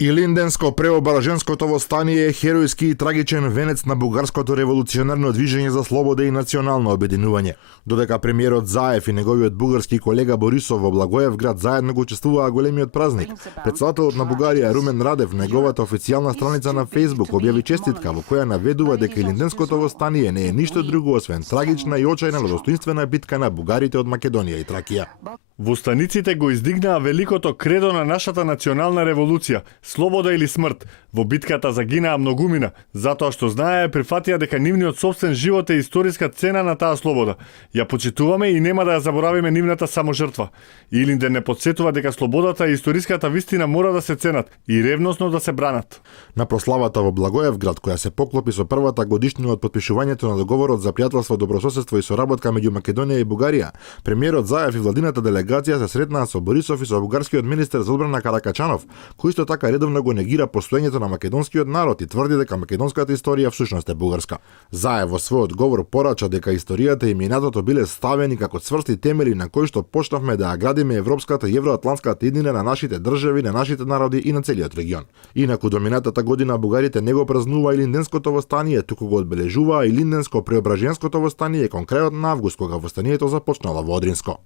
Илинденско преображенското востание е херојски и трагичен венец на бугарското револуционерно движење за слобода и национално обединување. Додека премиерот Заев и неговиот бугарски колега Борисов во Благоевград заедно го чествуваа големиот празник, претседателот на Бугарија Румен Радев на неговата официјална страница на Facebook објави честитка во која наведува дека Илинденското востание не е ништо друго освен трагична и очајна, но достоинствена битка на бугарите од Македонија и Тракија. Востаниците го издигнаа великото кредо на нашата национална револуција, слобода или смрт. Во битката загинаа многумина, затоа што знае прифатија дека нивниот собствен живот е историска цена на таа слобода. Ја почитуваме и нема да ја заборавиме нивната саможртва. Илинден не подсетува дека слободата и историската вистина мора да се ценат и ревносно да се бранат. На прославата во Благоевград, која се поклопи со првата годишнина од потпишувањето на договорот за пријателство, добрососедство и соработка меѓу Македонија и Бугарија, премиерот Заев и владината делегација се сретнаа со Борисов и со бугарскиот министер за одбрана Каракачанов, кој исто така редовно го негира постоењето на македонскиот народ и тврди дека македонската историја всушност е бугарска. Заев во својот говор порача дека историјата и минатото биле ставени како цврсти темели на кои што почнавме да ја градиме европската и евроатлантската иднина на нашите држави, на нашите народи и на целиот регион. Инаку до минатата година бугарите не го празнуваа Илинденското востание, туку го одбележуваа Илинденско преображенското востание кон крајот на август, кога востанието започнало во Одринско.